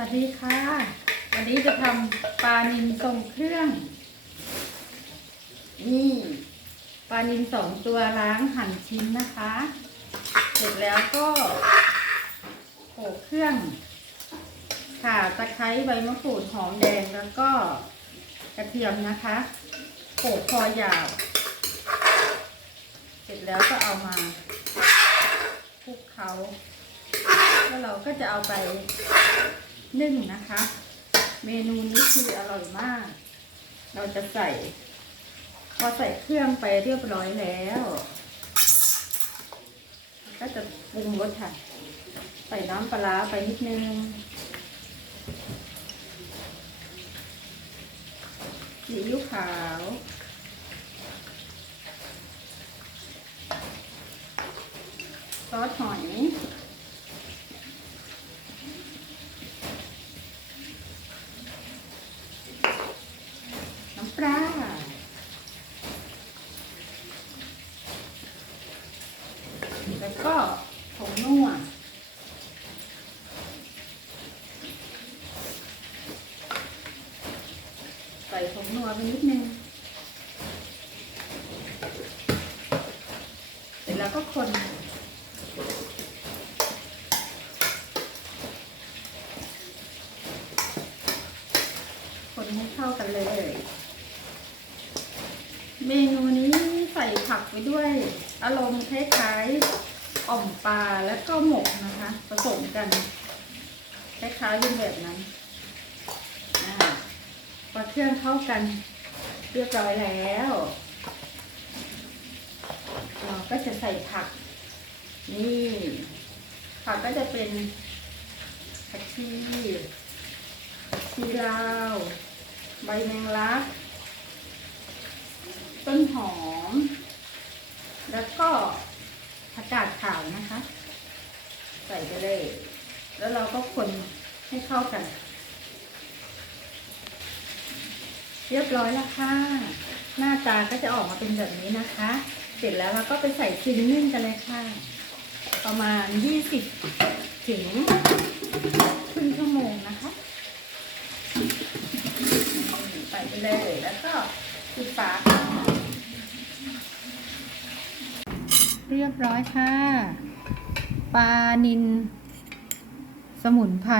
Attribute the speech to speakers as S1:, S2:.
S1: วัสดีค่ะ วันนี้จะทำปลานิลทรงเครื่อง นี่ปลานิลสองตัวล้างหั่นชิ้นนะคะ เสร็จแล้วก็โขลกเครื่องข่าตะไคร้ใบมะกรูดหอมแดงแล้วก็กระเทียมนะคะโขลกพอหยาบเสร็จแล้วก็เอามาคลุกเขาแล้วเราก็จะเอาไป นึ่งนะคะ เมนูนี้คืออร่อยมาก เราจะใส่ พอใส่เครื่องไปเรียบร้อยแล้ว ก็จะปรุงรสค่ะ ใส่น้ำปลาไปนิดนึงซีอิ๊วขาวซอสหอย น้ำปลา แล้วก็ผงนัวใส่ผงนัวไปนิดนึงเสร็จแล้วก็คนคนให้เข้ากันเลย เมนูนี้ ใส่ผักไปด้วย อารมณ์คล้ายๆอ่อมปลาแล้วก็หมกนะคะ ผสมกันคล้ายๆเป็นแบบนั้นอ่าพอเครื่องเข้ากันเรียบร้อยแล้ว เราก็จะใส่ผัก นี่ ผักก็จะเป็นผักชีชีลาว ใบแมงลัก ต้นหอม แล้วก็ผั กาดขาวนะคะ ใส่ไปเลย แล้วเราก็คนให้เข้ากัน เรียบร้อยแล้วค่ะ หน้าตาก็จะออกมาเป็นแบบนี้นะคะ เสร็จแล้วเราก็ไปใส่ชิ้นนึ่งกันเลยค่ะ ประมาณ 20 ถึงครึ่งชั่วโมงนะคะใส่ไปเลยแล้วก็ปิดฝาค่ะ เรียบร้อยค่ะ ปลานิน สมุนไพร